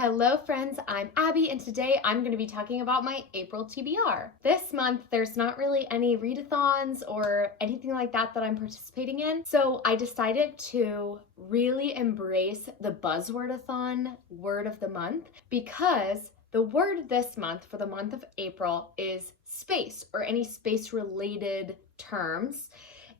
Hello friends, I'm Abby and today I'm going to be talking about my April TBR. This month there's not really any readathons or anything like that I'm participating in, so I decided to really embrace the buzzwordathon word of the month because the word this month for the month of April is space or any space related terms.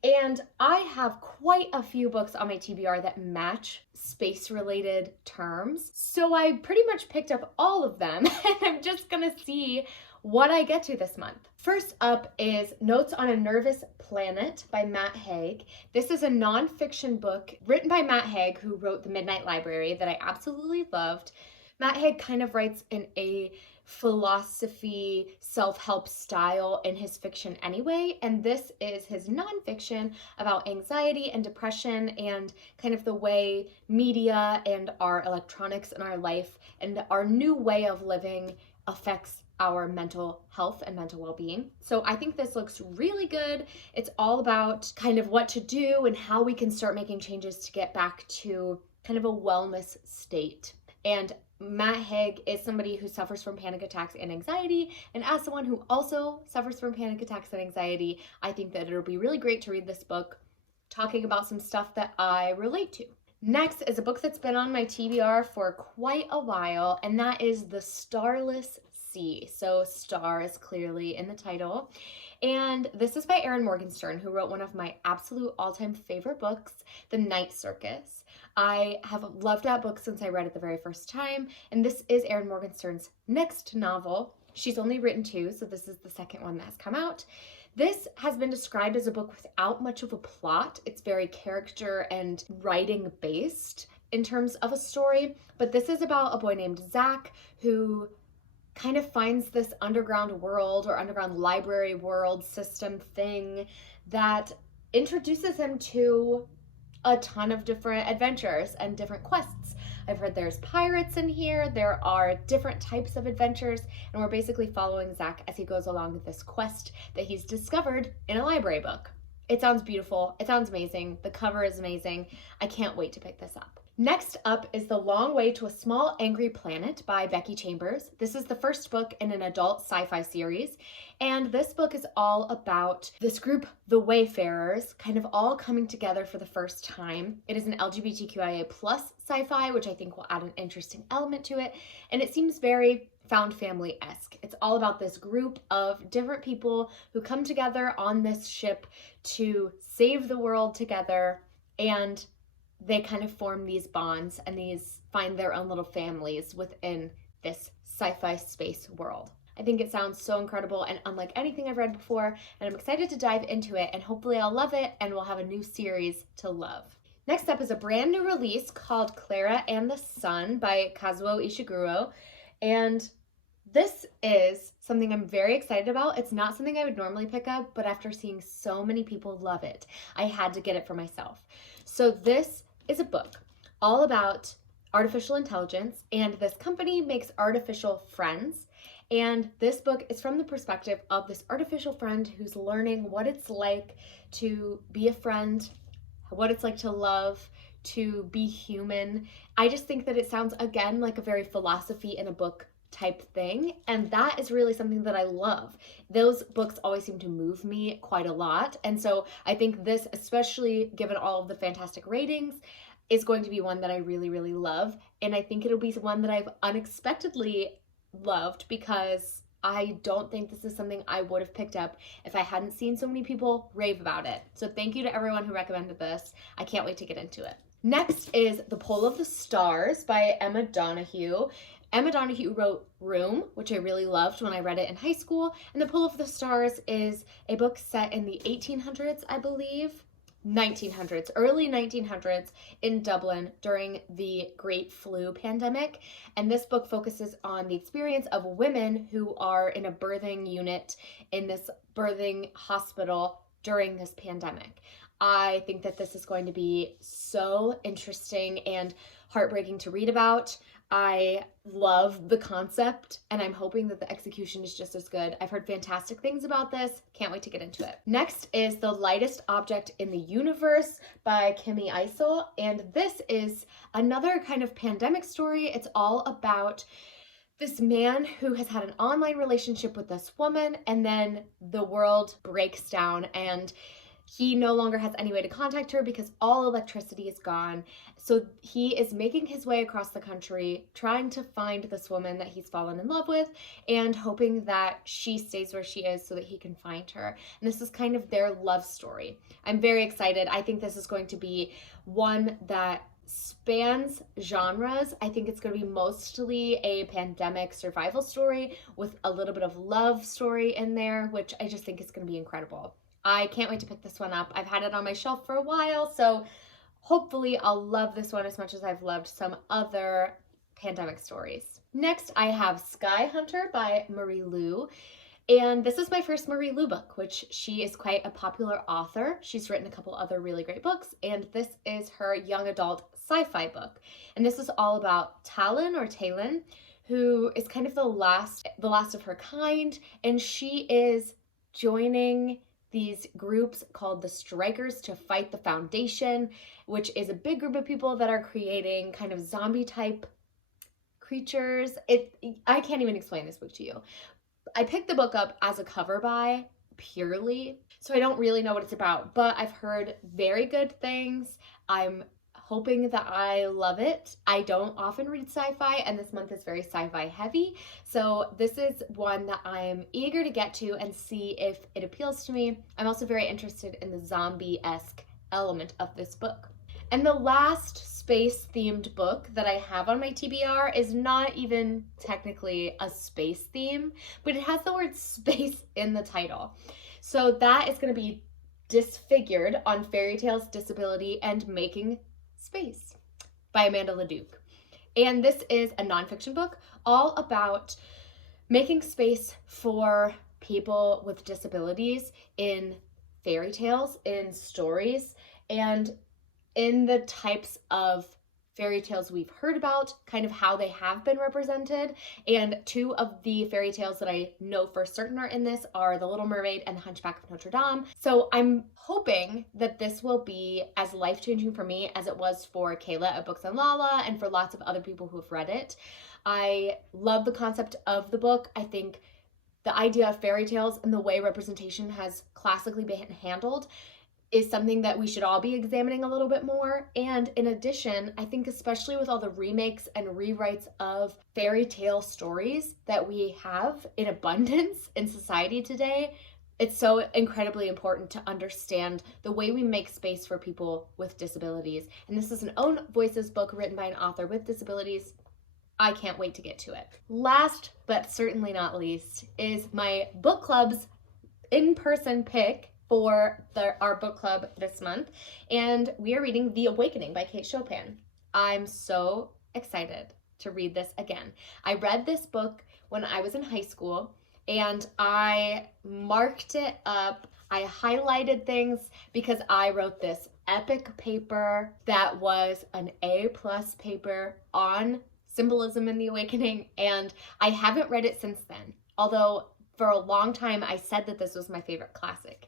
And I have quite a few books on my TBR that match space-related terms. So I pretty much picked up all of them and I'm just gonna see what I get to this month. First up is Notes on a Nervous Planet by Matt Haig. This is a nonfiction book written by Matt Haig, who wrote The Midnight Library, that I absolutely loved. Matt Haig kind of writes in a philosophy, self-help style in his fiction anyway, and this is his nonfiction about anxiety and depression and kind of the way media and our electronics in our life and our new way of living affects our mental health and mental well-being. So I think this looks really good. It's all about kind of what to do and how we can start making changes to get back to kind of a wellness state. And Matt Haig is somebody who suffers from panic attacks and anxiety, and as someone who also suffers from panic attacks and anxiety, I think that it'll be really great to read this book talking about some stuff that I relate to. Next is a book that's been on my TBR for quite a while, and that is The Starless Sea. So star is clearly in the title. And this is by Erin Morgenstern, who wrote one of my absolute all-time favorite books, The Night Circus. I have loved that book since I read it the very first time, and this is Erin Morgenstern's next novel. She's only written two, so this is the second one that has come out. This has been described as a book without much of a plot. It's very character and writing based in terms of a story, but this is about a boy named Zach who kind of finds this underground world or underground library world system thing that introduces him to a ton of different adventures and different quests. I've heard there's pirates in here, there are different types of adventures, and we're basically following Zach as he goes along with this quest that he's discovered in a library book. It sounds beautiful, it sounds amazing, the cover is amazing. I can't wait to pick this up. Next up is The Long Way to a Small Angry Planet by Becky Chambers. This is the first book in an adult sci-fi series, and this book is all about this group, the Wayfarers, kind of all coming together for the first time. It is an LGBTQIA+ sci-fi, which I think will add an interesting element to it, and it seems very found family-esque. It's all about this group of different people who come together on this ship to save the world together, and they kind of form these bonds and find their own little families within this sci-fi space world. I think it sounds so incredible and unlike anything I've read before, and I'm excited to dive into it, and hopefully I'll love it and we'll have a new series to love. Next up is a brand new release called Clara and the Sun by Kazuo Ishiguro, and this is something I'm very excited about. It's not something I would normally pick up, but after seeing so many people love it, I had to get it for myself. So this is a book all about artificial intelligence, and this company makes artificial friends. And this book is from the perspective of this artificial friend who's learning what it's like to be a friend, what it's like to love, to be human. I just think that it sounds, again, like a very philosophy in a book type thing, and that is really something that I love. Those books always seem to move me quite a lot, and so I think this, especially given all of the fantastic ratings, is going to be one that I really, really love, and I think it'll be one that I've unexpectedly loved because I don't think this is something I would have picked up if I hadn't seen so many people rave about it. So thank you to everyone who recommended this. I can't wait to get into it. Next is The Pull of the Stars by Emma Donoghue. Emma Donoghue wrote Room, which I really loved when I read it in high school, and The Pull of the Stars is a book set in the 1800s, I believe. 1900s, early 1900s in Dublin during the Great Flu pandemic. And this book focuses on the experience of women who are in a birthing unit in this birthing hospital during this pandemic. I think that this is going to be so interesting and heartbreaking to read about. I love the concept, and I'm hoping that the execution is just as good. I've heard fantastic things about this. Can't wait to get into it. Next is The Lightest Object in the Universe by Kimi Eisel, and this is another kind of pandemic story. It's all about this man who has had an online relationship with this woman, and then the world breaks down and he no longer has any way to contact her because all electricity is gone. So he is making his way across the country, trying to find this woman that he's fallen in love with and hoping that she stays where she is so that he can find her. And this is kind of their love story. I'm very excited. I think this is going to be one that spans genres. I think it's going to be mostly a pandemic survival story with a little bit of love story in there, which I just think is going to be incredible. I can't wait to pick this one up. I've had it on my shelf for a while, so hopefully I'll love this one as much as I've loved some other pandemic stories. Next, I have Sky Hunter by Marie Lu. And this is my first Marie Lu book, which she is quite a popular author. She's written a couple other really great books, and this is her young adult sci-fi book. And this is all about Talon, who is kind of the last of her kind, and she is joining these groups called the Strikers to fight the Foundation, which is a big group of people that are creating kind of zombie type creatures. I can't even explain this book to you. I picked the book up as a cover buy purely, so I don't really know what it's about, but I've heard very good things. I'm hoping that I love it. I don't often read sci-fi, and this month is very sci-fi heavy, so this is one that I'm eager to get to and see if it appeals to me. I'm also very interested in the zombie-esque element of this book. And the last space-themed book that I have on my TBR is not even technically a space theme, but it has the word space in the title. So that is going to be Disfigured on Fairy Tales, Disability, and Making Space by Amanda LeDuc. And this is a nonfiction book all about making space for people with disabilities in fairy tales, in stories, and in the types of fairy tales we've heard about, kind of how they have been represented. And two of the fairy tales that I know for certain are in this are The Little Mermaid and The Hunchback of Notre Dame. So I'm hoping that this will be as life-changing for me as it was for Kayla at Books and Lala and for lots of other people who have read it. I love the concept of the book. I think the idea of fairy tales and the way representation has classically been handled is something that we should all be examining a little bit more. And in addition, I think especially with all the remakes and rewrites of fairy tale stories that we have in abundance in society today, it's so incredibly important to understand the way we make space for people with disabilities. And this is an own voices book written by an author with disabilities. I can't wait to get to it. Last, but certainly not least, is my book club's in-person pick for our book club this month, and we are reading The Awakening by Kate Chopin. I'm so excited to read this again. I read this book when I was in high school, and I marked it up. I highlighted things because I wrote this epic paper that was an A+ paper on symbolism in The Awakening, and I haven't read it since then, although for a long time I said that this was my favorite classic.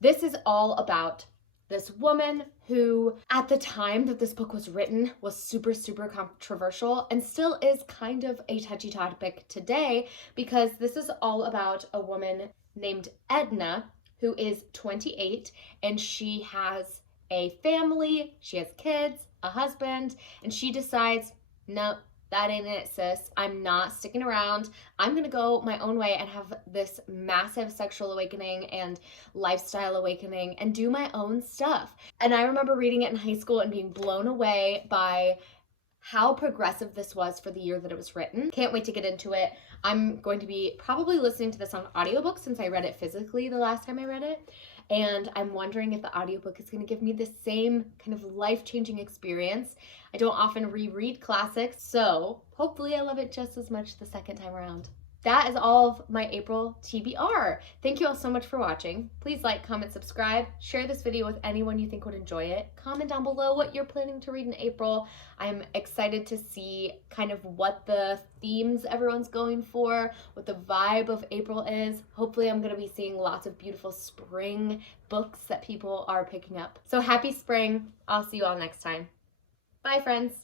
This is all about this woman who, at the time that this book was written, was super, super controversial and still is kind of a touchy topic today, because this is all about a woman named Edna who is 28, and she has a family, she has kids, a husband, and she decides, no, that ain't it, sis. I'm not sticking around. I'm gonna go my own way and have this massive sexual awakening and lifestyle awakening and do my own stuff. And I remember reading it in high school and being blown away by how progressive this was for the year that it was written. Can't wait to get into it. I'm going to be probably listening to this on audiobook since I read it physically the last time I read it. And I'm wondering if the audiobook is going to give me the same kind of life-changing experience. I don't often reread classics, so hopefully I love it just as much the second time around. that is all of my April TBR. Thank you all so much for watching. Please like, comment, subscribe, share this video with anyone you think would enjoy it. Comment down below what you're planning to read in April. I'm excited to see kind of what the themes everyone's going for, what the vibe of April is. Hopefully I'm going to be seeing lots of beautiful spring books that people are picking up. So happy spring. I'll see you all next time. Bye, friends.